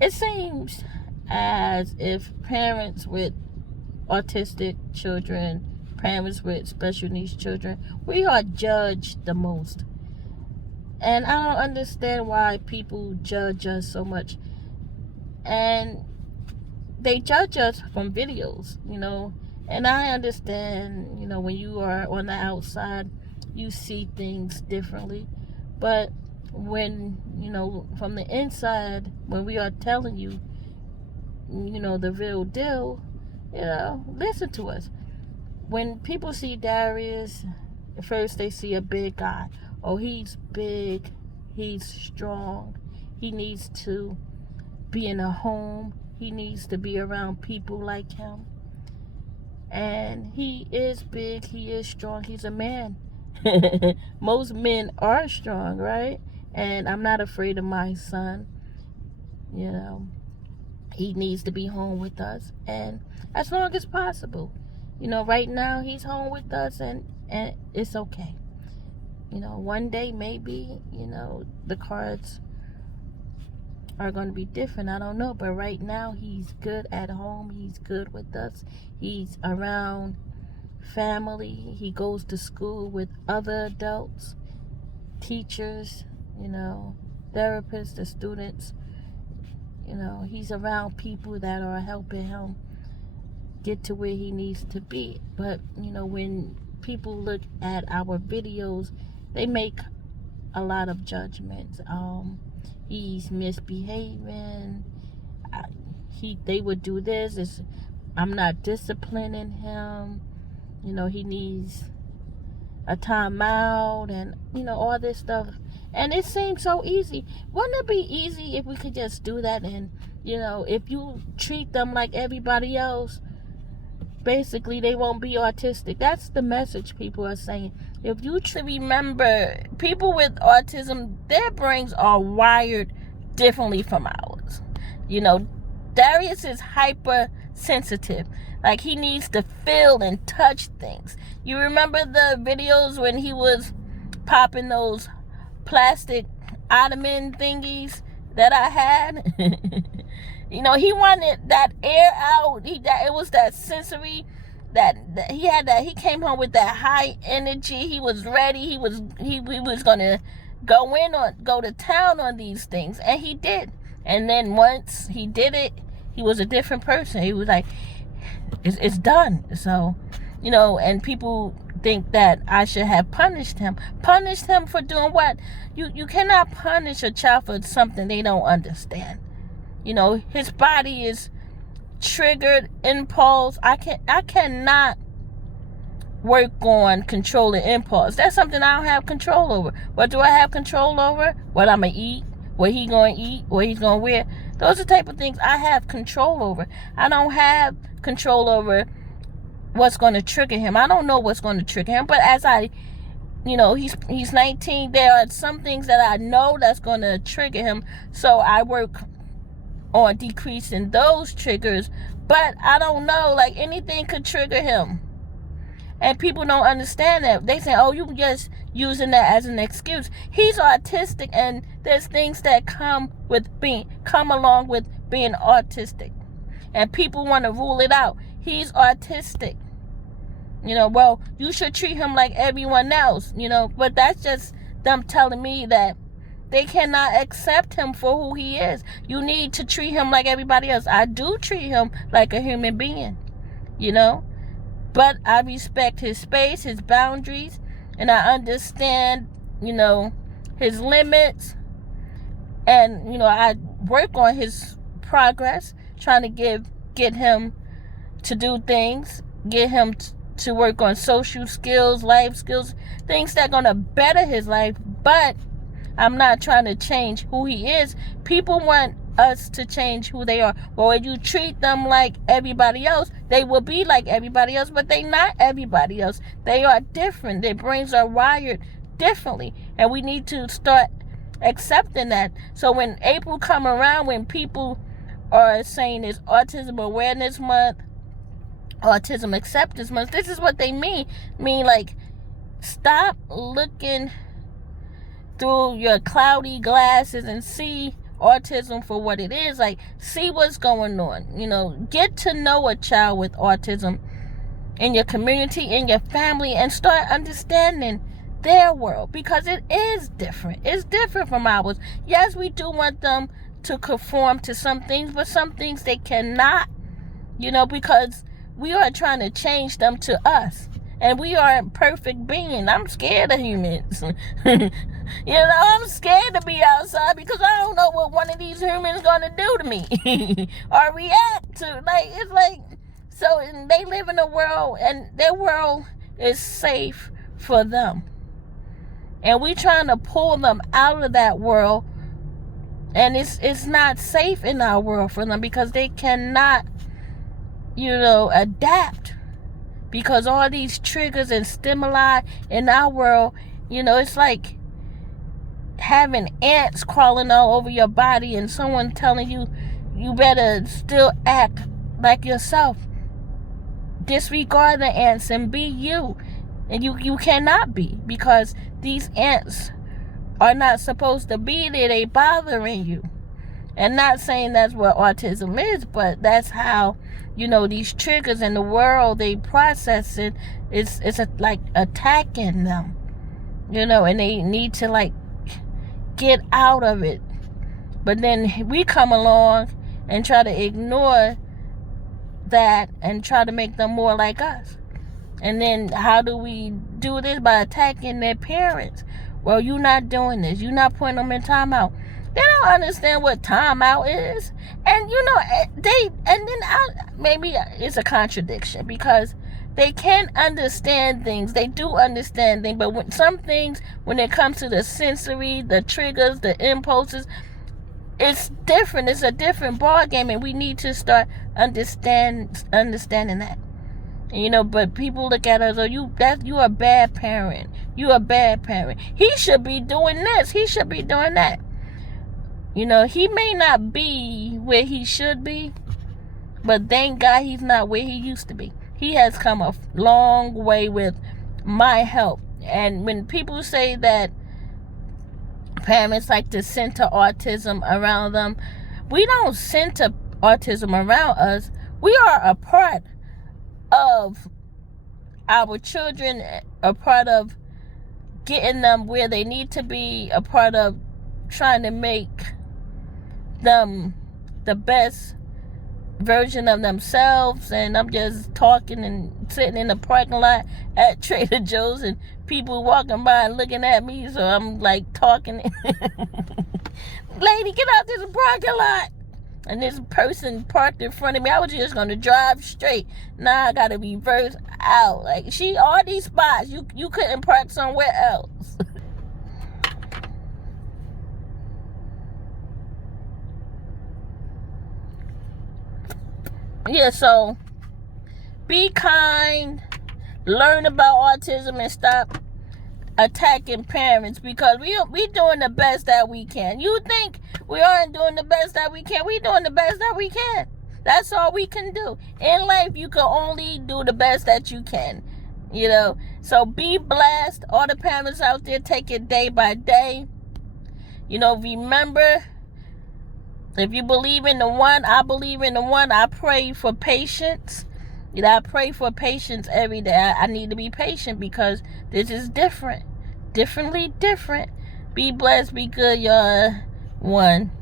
It seems as if parents with autistic children, parents with special needs children, we are judged the most. And I don't understand why people judge us so much. And they judge us from videos, And I understand, when you are on the outside, you see things differently. But when, from the inside, when we are telling you, the real deal, listen to us. When people see Darius, first they see a big guy. Oh, he's big, he's strong, he needs to be in a home, he needs to be around people like him. And he is big, he is strong, he's a man. Most men are strong, right? And I'm not afraid of my son. He needs to be home with us, and as long as possible. Right now he's home with us, and it's okay. One day maybe, the cards are going to be different. I don't know. But right now he's good at home. He's good with us. He's around family. He goes to school with other adults, teachers, therapists, the students. He's around people that are helping him get to where he needs to be. But, when people look at our videos, they make a lot of judgments. He's misbehaving. They would do this. I'm not disciplining him. He needs a timeout, and all this stuff. And it seems so easy. Wouldn't it be easy if we could just do that? And if you treat them like everybody else, basically they won't be autistic. That's the message people are saying. If you remember, people with autism, their brains are wired differently from ours. Darius is hypersensitive. Like, he needs to feel and touch things. You remember the videos when he was popping those plastic ottoman thingies that I had? He wanted that air out. It was that sensory that he had. That he came home with that high energy. He was ready. He was gonna go to town on these things, and he did. And then once he did it, he was a different person. He was like, it's done. So, and people think that I should have punished him. Punished him for doing what? You cannot punish a child for something they don't understand. His body is triggered, impulse. I cannot work on controlling impulse. That's something I don't have control over. What do I have control over? What I'm going to eat, what he's going to eat, what he's going to wear. Those are the type of things I have control over. I don't have control over what's going to trigger him. I don't know what's going to trigger him. But as he's 19, there are some things that I know that's going to trigger him. So I work on decreasing those triggers. But I don't know, like, anything could trigger him. And people don't understand that. They say, oh, you just using that as an excuse. He's autistic, and there's things that come along with being autistic. And people want to rule it out. He's autistic. Well, you should treat him like everyone else, but that's just them telling me that they cannot accept him for who he is. You need to treat him like everybody else. I do treat him like a human being, but I respect his space, his boundaries, and I understand, his limits. And, I work on his progress, trying to get him to do things, get him to work on social skills, life skills, things that are going to better his life. But I'm not trying to change who he is. People want us to change who they are. Well, when you treat them like everybody else, they will be like everybody else, but they're not everybody else. They are different. Their brains are wired differently, and we need to start accepting that. So when April come around, when people are saying it's Autism Awareness Month, Autism Acceptance Month, this is what they mean. Like, stop looking through your cloudy glasses and see autism for what it is. Like, see what's going on. Get to know a child with autism in your community, in your family, and start understanding their world, because it is different. It's different from ours. Yes, we do want them to conform to some things, but some things they cannot, because we are trying to change them to us. And we aren't perfect beings. I'm scared of humans. I'm scared to be outside because I don't know what one of these humans is going to do to me or react to. So they live in a world, and their world is safe for them. And we trying to pull them out of that world, and it's not safe in our world for them because they cannot, adapt. Because all these triggers and stimuli in our world, it's like having ants crawling all over your body and someone telling you, you better still act like yourself. Disregard the ants and be you. And you cannot be, because these ants are not supposed to be there. They bothering you. And not saying that's what autism is, but that's how, these triggers in the world, they process it. It's like attacking them, and they need to get out of it. But then we come along and try to ignore that and try to make them more like us. And then how do we do this? By attacking their parents. Well, you're not doing this. You're not putting them in timeout. They don't understand what timeout is. And maybe it's a contradiction, because they can understand things. They do understand things, but when it comes to the sensory, the triggers, the impulses, it's different. It's a different ball game, and we need to start understanding that. But people look at us, you a bad parent. You a bad parent. He should be doing this. He should be doing that. He may not be where he should be, but thank God he's not where he used to be. He has come a long way with my help. And when people say that parents like to center autism around them, we don't center autism around us. We are a part of our children, a part of getting them where they need to be, a part of trying to make them the best version of themselves. And I'm just talking and sitting in the parking lot at Trader Joe's, and people walking by and looking at me, so I'm talking. Lady, get out this parking lot. And this person parked in front of me. I was just gonna drive straight. Now I gotta reverse out. All these spots, you couldn't park somewhere else. Yeah, so be kind, learn about autism, and stop attacking parents, because we doing the best that we can. You think we aren't doing the best that we can? We doing the best that we can. That's all we can do. In life, you can only do the best that you can. So be blessed. All the parents out there, take it day by day. Remember, if you believe in the one, I believe in the one. I pray for patience. I pray for patience every day. I need to be patient, because this is different. Differently different. Be blessed, be good, y'all. One.